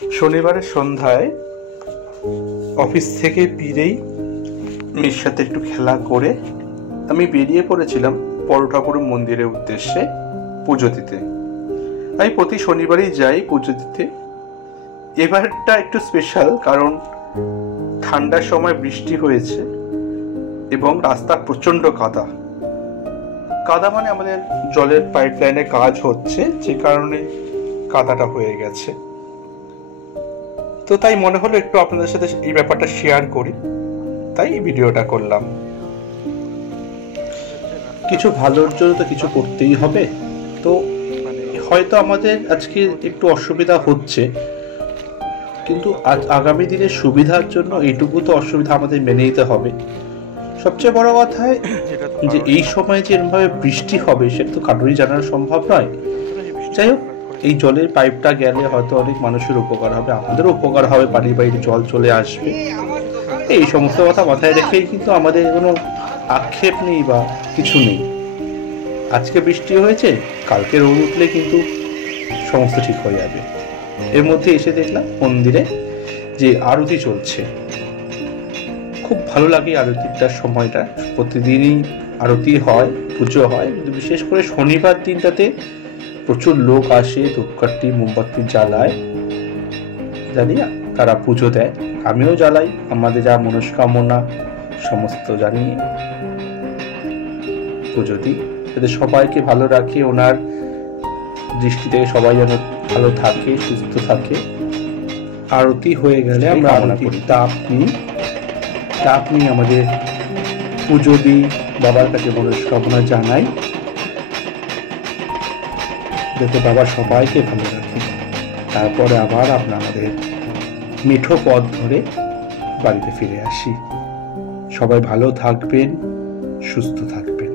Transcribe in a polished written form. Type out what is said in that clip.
শনিবারের সন্ধ্যায় অফিস থেকে ফিরেই মেয়ের সাথে একটু খেলা করে আমি বেরিয়ে পড়েছিলাম বড় ঠাকুরের মন্দিরের উদ্দেশ্যে পুজো দিতে। আমি প্রতি শনিবারই যাই পুজো দিতে। এবারটা একটু স্পেশাল, কারণ ঠান্ডার সময় বৃষ্টি হয়েছে এবং রাস্তা প্রচণ্ড কাদা। কাদা মানে আমাদের জলের পাইপলাইনে কাজ হচ্ছে, যে কারণে কাদাটা হয়ে গেছে। তো তাই মনে হলো একটু আপনাদের সাথে এই ব্যাপারটা শেয়ার করি, তাই এই ভিডিওটা করলাম। কিছু ভালোর জন্য তো কিছু করতেই হবে। তো হয়তো আমাদের আজকে একটু অসুবিধা হচ্ছে, কিন্তু আগামী দিনের সুবিধার জন্য এইটুকু তো অসুবিধা আমাদের মেনে নিতে হবে। সবচেয়ে বড় কথা যে এই সময় যে এরকমভাবে বৃষ্টি হবে সেটা তো কারোরই জানানো সম্ভব নয়। যাই হোক, এই জলের পাইপটা গেলে হয়তো অনেক মানুষের উপকার হবে, আমাদেরও উপকার হবে, বাড়ির বাইরে জল চলে আসবে। এই সমস্ত কথা মাথায় রেখেই কিন্তু আমাদের কোনো আক্ষেপ নেই বা কিছু নেই। আজকে বৃষ্টি হয়েছে, কালকে রোদ উঠলে কিন্তু সমস্ত ঠিক হয়ে যাবে। এর মধ্যে এসে দেখলাম মন্দিরে যে আরতি চলছে। খুব ভালো লাগে আরতিটার সময়টা। প্রতিদিনই আরতি হয়, পুজো হয়, কিন্তু বিশেষ করে শনিবার দিনটাতে প্রচুর লোক আসে, ধূপকাঠি মোমবাতি জ্বালায়, জানিয়ে তারা পুজো দেয়। আমিও জ্বালাই, আমাদের যা মনস্কামনা সমস্ত জানিয়ে পুজো দিই, যাতে সবাইকে ভালো রাখে, ওনার দৃষ্টি থেকে সবাই যেন ভালো থাকে, সুস্থ থাকে। আরতি হয়ে গেলে আমরা আরতির তাপ নিয়ে আমাদের পুজো দিই, বাবার কাছে মনস্কামনা জানাই, যাতে বাবা সবাইকে ভালো রাখে। তারপরে আবার আমাদের মিঠো পথ ধরে বাড়িতে ফিরে আসি। সবাই ভালো থাকবেন, সুস্থ থাকবেন।